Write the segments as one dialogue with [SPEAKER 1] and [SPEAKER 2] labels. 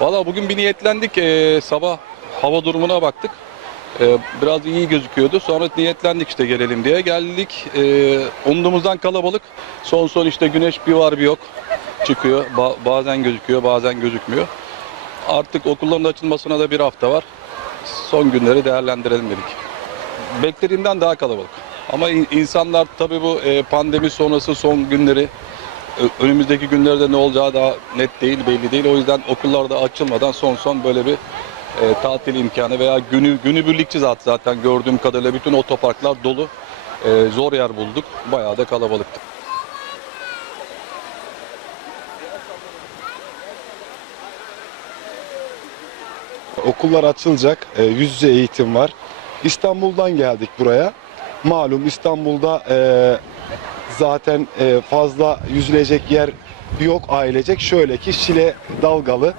[SPEAKER 1] Valla bugün bir niyetlendik. Ee, sabah hava durumuna baktık. Ee, biraz iyi gözüküyordu. Sonra niyetlendik işte gelelim diye. Geldik. Ee, umduğumuzdan kalabalık. Son son işte güneş bir var bir yok. Çıkıyor. Ba- bazen gözüküyor bazen gözükmüyor. Artık okulların açılmasına da bir hafta var. Son günleri değerlendirelim dedik. Beklediğimden daha kalabalık. Ama in- insanlar tabii bu e, pandemi sonrası son günleri önümüzdeki günlerde ne olacağı daha net değil, belli değil. O yüzden okullar da açılmadan son son böyle bir e, tatil imkanı veya günü günübirlikçi zaten zaten gördüğüm kadarıyla bütün otoparklar dolu. E, zor yer bulduk. Bayağı da kalabalıktı.
[SPEAKER 2] Okullar açılacak, e, yüz yüze eğitim var. İstanbul'dan geldik buraya. Malum İstanbul'da e, zaten e, fazla yüzülecek yer yok ailecek. Şöyle ki Şile Dalgalı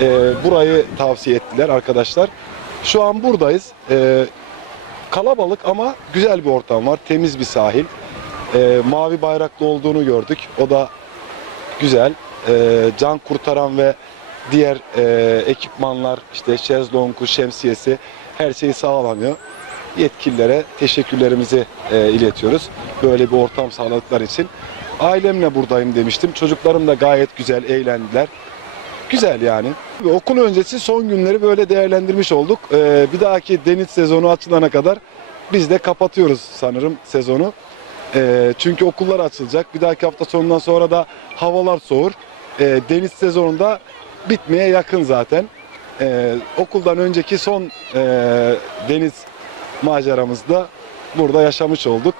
[SPEAKER 2] e, burayı tavsiye ettiler arkadaşlar. Şu an buradayız. E, kalabalık ama güzel bir ortam var. Temiz bir sahil. E, mavi bayraklı olduğunu gördük. O da güzel. E, can kurtaran ve diğer e, ekipmanlar işte şezlongu, şemsiyesi her şeyi sağlanıyor. Yetkililere teşekkürlerimizi e, iletiyoruz. Böyle bir ortam sağladıklar için. Ailemle buradayım demiştim. Çocuklarım da gayet güzel eğlendiler. Güzel yani. Okul öncesi son günleri böyle değerlendirmiş olduk. E, bir dahaki deniz sezonu açılana kadar biz de kapatıyoruz sanırım sezonu. E, çünkü okullar açılacak. Bir dahaki hafta sonundan sonra da havalar soğur. E, deniz sezonunda bitmeye yakın zaten. E, okuldan önceki son e, deniz maceramızda burada yaşamış olduk.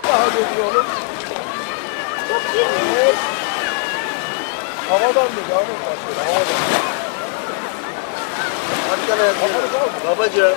[SPEAKER 3] Babacığım.